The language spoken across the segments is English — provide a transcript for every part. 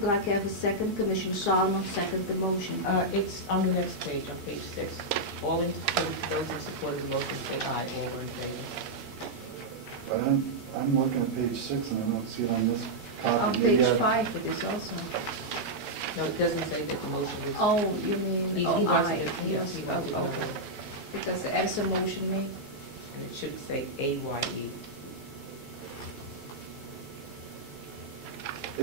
would like to have a second. Commissioner Solomon second the motion. It's on the next page, on page 6. All in, those in support of the motion say aye. All are in favor. I'm looking at page 6 and I don't see it on this copy. On page 5 it is also. No, it doesn't say that the motion is. Oh, you mean, He oh, wants aye. it, yes, he wants it on. Okay. Because as a motion made. And it should say AYE.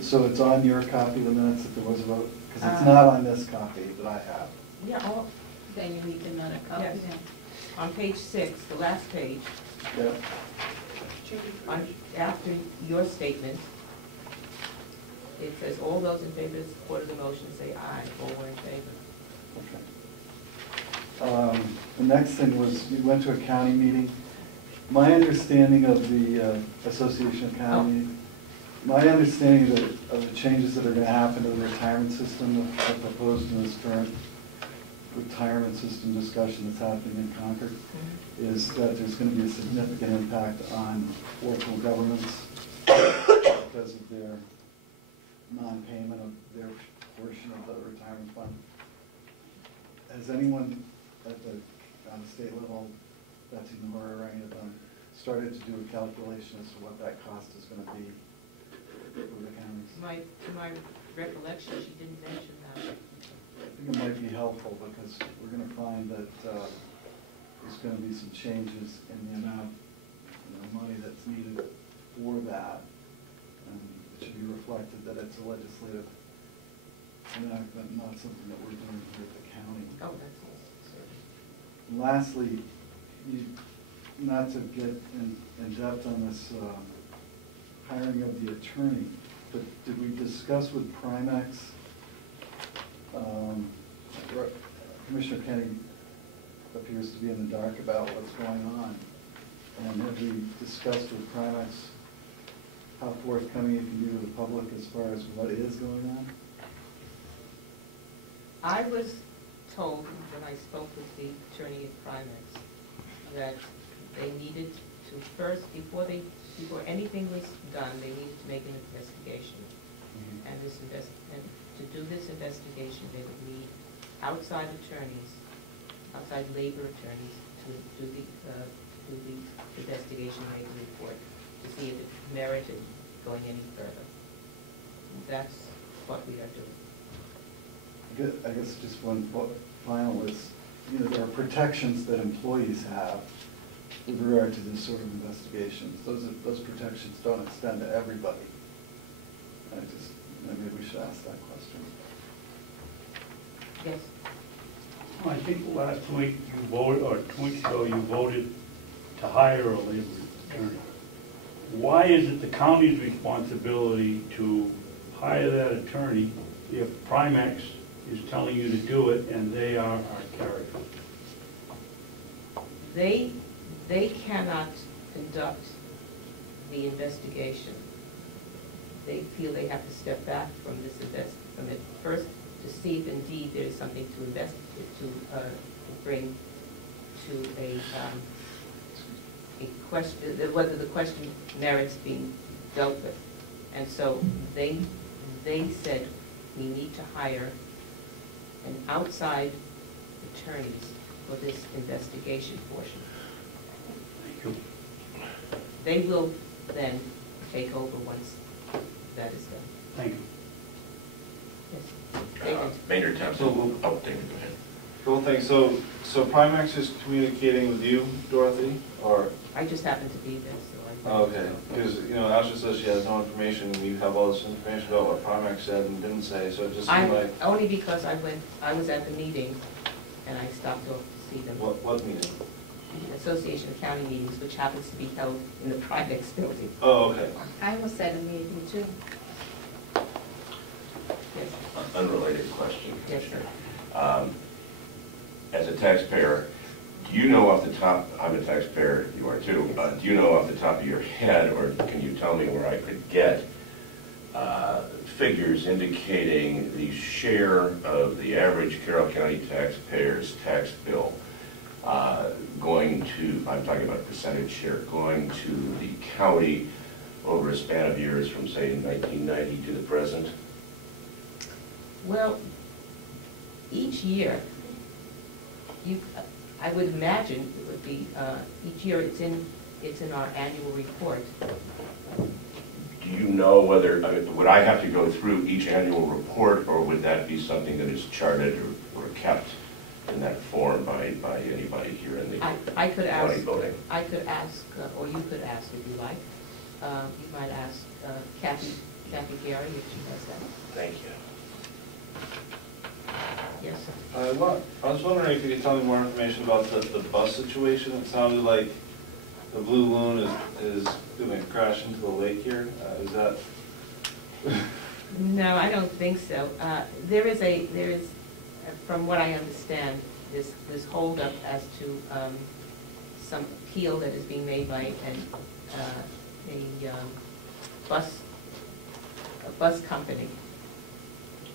So it's on your copy, the minutes, that there was a vote? Because it's not on this copy that I have. Yeah, all, Then you need another copy Yes. then. on page 6, the last page, Yep. after your statement, it says all those in favor of support of the motion say aye. All were in favor. Okay. The next thing was, we went to a county meeting. My understanding of the Association of County, my understanding of the changes that are going to happen to the retirement system that proposed in this current retirement system discussion that's happening in Concord is that there's going to be a significant impact on local governments because of their non-payment of their portion of the retirement fund. Has anyone at the on the state level, Betsy Nora or any of them, started to do a calculation as to what that cost is going to be for the counties? To my recollection, she didn't mention that. I think it might be helpful because we're going to find that there's going to be some changes in the amount of money that's needed for that. And it should be reflected that it's a legislative enactment, not something that we're doing here at the county. Oh, that's all. And lastly, not to get in depth on this hiring of the attorney, but did we discuss with Primex? Commissioner Kenny appears to be in the dark about what's going on. And have we discussed with Primex how forthcoming it can be to the public as far as what is going on? I was told when I spoke with the attorney at Primex that they needed to first, before anything was done, they needed to make an investigation. And to do this investigation, they would need outside attorneys, outside labor attorneys, to do the investigation, make a report, to see if it merited going any further. That's what we are doing. I guess just one final is, there are protections that employees have with regard to this sort of investigations. Those protections don't extend to everybody. Maybe we should ask that question. Yes. I think last week you voted, or 2 weeks ago, you voted to hire a labor attorney. Why is it the county's responsibility to hire that attorney if Primex is telling you to do it and they are our carrier? They cannot conduct the investigation. They feel they have to step back from from it first to see if indeed there is something to investigate, to bring to a question, whether the question merits being dealt with. And so they said we need to hire an outside attorneys for this investigation portion. Thank you. They will then take over once that is done. Thank you. Yes. Maynard Thompson, oh, David, go ahead. Cool thing. So Primex is communicating with you, Dorothy, or? I just happen to be there, so I. Oh, okay. Because Asha says she has no information, and you have all this information about what Primex said and didn't say. So it just seemed like. Only because I was at the meeting, and I stopped off to see them. What meeting? The Association of County meetings, which happens to be held in the Primex building. Oh, okay. I was at a meeting too. Yes. Unrelated question, Yes, Commissioner. As a taxpayer, do you know off the top, I'm a taxpayer, you are too, do you know off the top of your head, or can you tell me where I could get figures indicating the share of the average Carroll County taxpayer's tax bill going to, I'm talking about percentage share, going to the county over a span of years from, say, 1990 to the present? Well, each year, I would imagine it would be, each year it's in our annual report. Do you know whether, would I have to go through each annual report, or would that be something that is charted or kept in that form by anybody here in the I could ask, county building? I could ask, or you could ask if you like. You might ask Kathy Gary if she has that. Thank you. Yes, sir. I was wondering if you could tell me more information about the bus situation. It sounded like the Blue Loon is going to crash into the lake here. Is that? No, I don't think so. There is, from what I understand, this holdup as to some appeal that is being made by a bus company.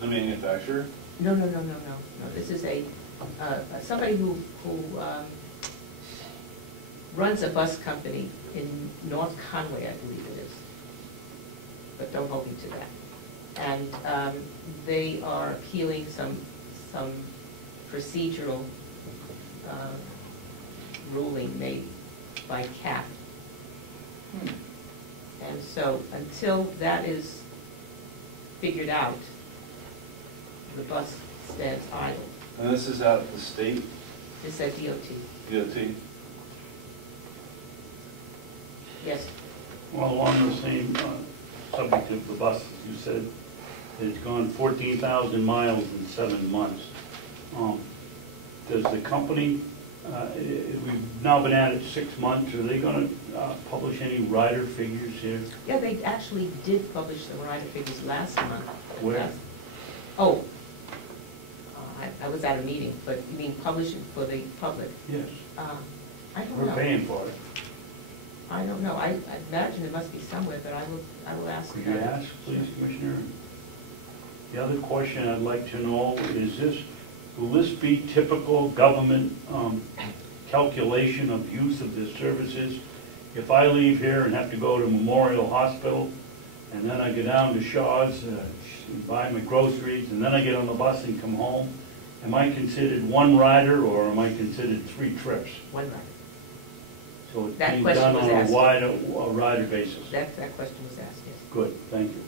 The manufacturer? No. This is somebody who runs a bus company in North Conway, I believe it is. But don't hold me to that. And they are appealing some procedural ruling made by CAP. And so until that is figured out, the bus stands idle. And this is at the state? It's at DOT. DOT? Yes. Well, on the same subject of the bus, you said it's gone 14,000 miles in 7 months. Does the company, we've now been at it 6 months, are they going to publish any rider figures here? Yeah, they actually did publish the rider figures last month. Where? Oh, I was at a meeting, but you mean publishing for the public? Yes. I don't We're know. paying for it. I don't know. I imagine it must be somewhere, but I will ask. Could you ask, please, Commissioner? The other question I'd like to know is will this be typical government calculation of use of the services? If I leave here and have to go to Memorial Hospital, and then I go down to Shaw's, buy my groceries, and then I get on the bus and come home, am I considered one rider, or am I considered 3 trips? One rider. So it's That being question done was on a asked. wider rider basis? That question was asked, yes. Good, thank you.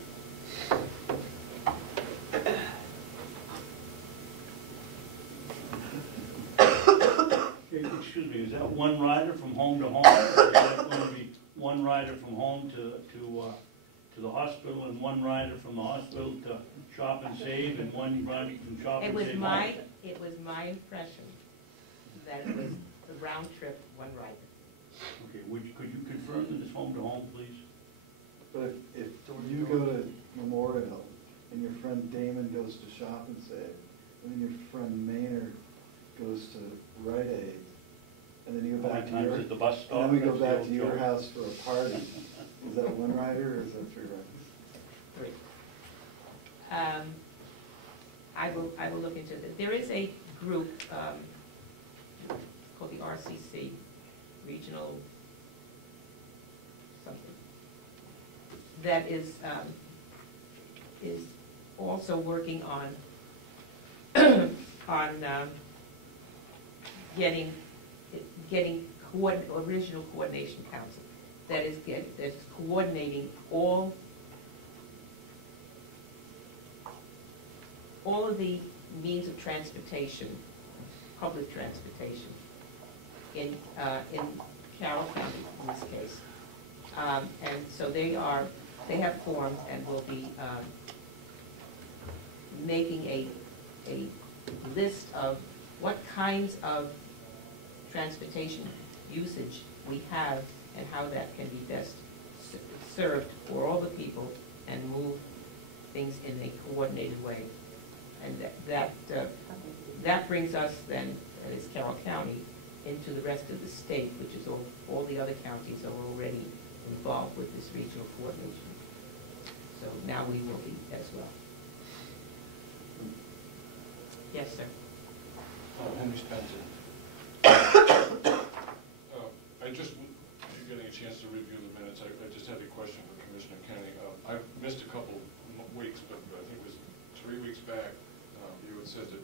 Excuse me, is that one rider from home to home? Or is that going to be one rider from home to the hospital, and one rider from the hospital to Shop and Save, and one rider from Shop and Save home? It was my impression that it was the round trip, one rider. Okay, could you confirm that it's home to home, please? But if you go to Memorial and your friend Damon goes to Shop and Save, and then your friend Maynard goes to Rite Aid, and then you go back to your, at the bus stop, and then we go that's the back old to your joke. house for a party, is that one rider or is that 3 riders? Three. I will look into it. There is a group called the RCC, Regional something, that is also working on getting original coordination council that is coordinating all of the means of transportation, public transportation in Carroll County in this case. And so they have formed and will be making a list of what kinds of transportation usage we have and how that can be best served for all the people and move things in a coordinated way. And that brings us then, as Carroll County, into the rest of the state, which is all the other counties are already involved with this regional coordination. So now we will be as well. Yes, sir. Henry Spencer. You're getting a chance to review the minutes. I just had a question for Commissioner Kenny. I've missed a couple weeks, but I think it was 3 weeks back. said that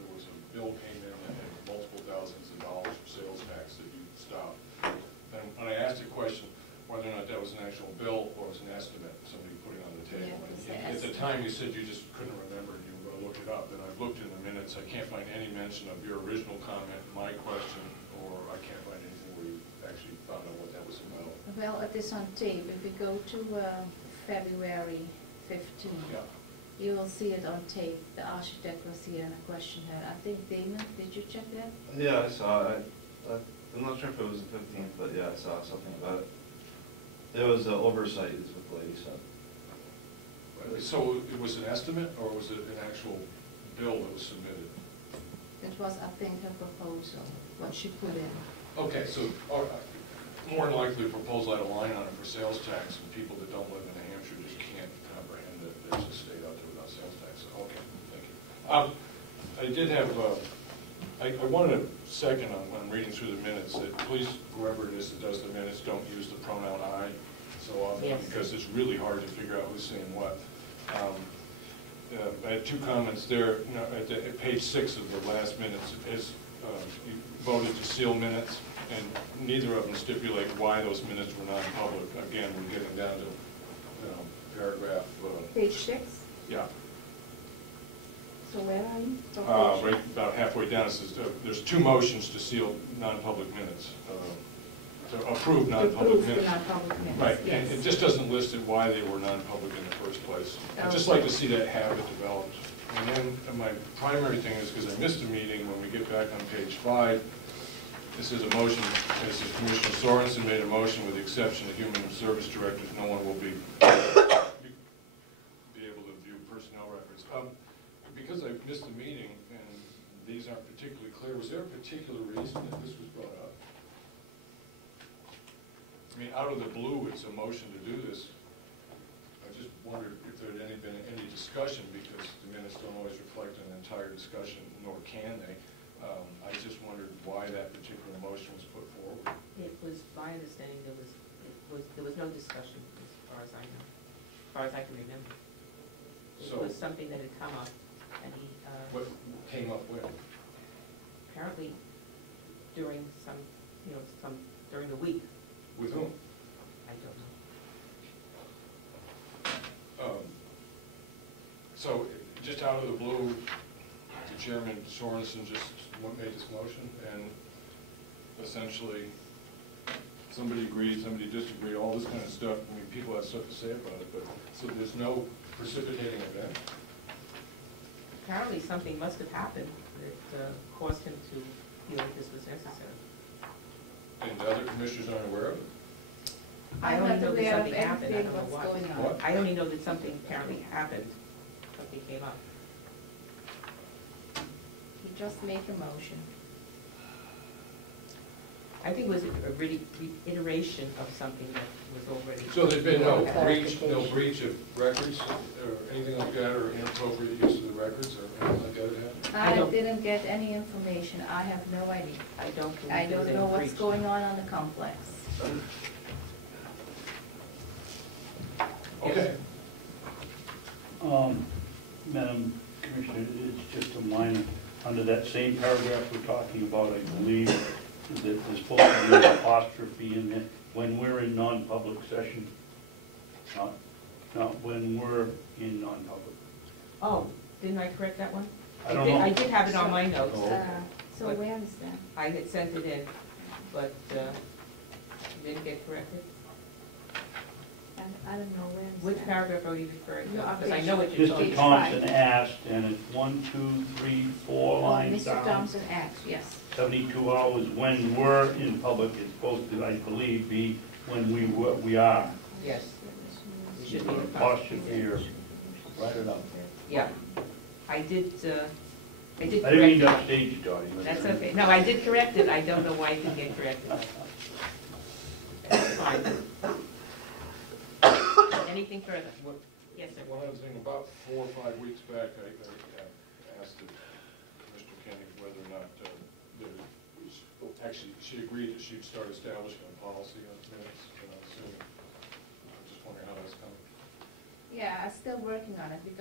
there was a bill came in that had multiple thousands of dollars for sales tax that you stopped. And when I asked the question whether or not that was an actual bill or was an estimate, somebody put it on the table. Yeah, it's And an at the estimate. time, you said you just couldn't remember and you were going to look it up. And I've looked in the minutes, I can't find any mention of your original comment, my question, or I can't find anything where you actually found out what that was about. Well, it is on tape. If we go to February 15, Yeah. you will see it on tape. The architect was here and a question had. I think, Damon, did you check that? Yeah, I saw it. I'm not sure if it was the 15th, but yeah, I saw something about it. It was an oversight, is what the lady said. So it was an estimate, or was it an actual bill that was submitted? It was, I think, her proposal, what she put in. Okay, so more than likely, a proposal had a line on it for sales tax, and people that don't live in New Hampshire just can't comprehend that there's a state out there without sales tax. So, okay, thank you. I did have, I wanted a second on reading through the minutes, that please, whoever it is that does the minutes, don't use the pronoun I so often, Yes. because it's really hard to figure out who's saying what. I had two comments there. You know, at page 6 of the last minutes, it is, you voted to seal minutes, and neither of them stipulate why those minutes were non-public. Again, we're getting down to, paragraph. Page 6? Yeah. So where are you? Right about halfway down, it says, there's two motions to seal non-public minutes, to approve non-public Approve the minutes. non-public minutes, Right, and yes. it just doesn't list it why they were non-public in the first place. I'd just like to see that habit developed. And then my primary thing is, because I missed a meeting, when we get back on page 5, this is a motion, this is Commissioner Sorensen made a motion with the exception of Human Service Directors, no one will be able to view personnel records. Because I missed the meeting, and these aren't particularly clear, was there a particular reason that this was brought up? I mean, out of the blue, it's a motion to do this. I just wondered if there had been any discussion, because the minutes don't always reflect an entire discussion, nor can they. I just wondered why that particular motion was put forward. It was my understanding there was no discussion as far as I know, as far as I can remember. It So- was something that had come up, and he, What came up with? apparently during during the week, With whom? I don't know. So, just out of the blue, the Chairman Sorensen just made this motion, and essentially, somebody agreed, somebody disagreed, all this kind of stuff. I mean, people have stuff to say about it, but, so there's no precipitating event? Apparently something must have happened that caused him to feel that this was necessary. And the other commissioners aren't aware of it? I I'm only not know that aware of something happened, I anything don't know what's what. going on. What? I only know that something apparently happened, something came up. He just made a motion. I think it was a reiteration of something that was already. So there's been no Clarification. breach of records, or anything like that, or inappropriate use of the records, or anything like that had happened? I I don't- didn't get any information. I have no idea. I don't believe I there was don't any know what's breach. going on the complex. Okay. Madam Commissioner, it's just a minor, under that same paragraph we're talking about, I believe that there's supposed to be an apostrophe in there, when we're in non-public session, not when we're in non-public. Oh, didn't I correct that one? I don't know. I did have it on my notes. Oh, okay. So But- where is that? I had sent it in, but didn't get corrected. I don't know where is that. Which paragraph are you referring to? No, Because I know what you're Mr. talking Page about. Thompson asked, and it's 1, 2, 3, 4 Oh, lines Mr. down. Thompson asked, yes. 72 hours when we're in public, it's supposed to, I believe, be when we are. Yes. It should be the Apostrophe or write it up. Yeah. I did correct I didn't mean to it. upstage you, Dottie. but- That's okay. No, I did correct it. I don't know why it didn't get corrected. That's fine. Anything further? Yes, sir. One other thing, about 4 or 5 weeks back, I asked Mr. Kenny whether or not actually, she agreed that she'd start establishing a policy on minutes, and I'm just wondering how that's coming. Yeah, I'm still working on it because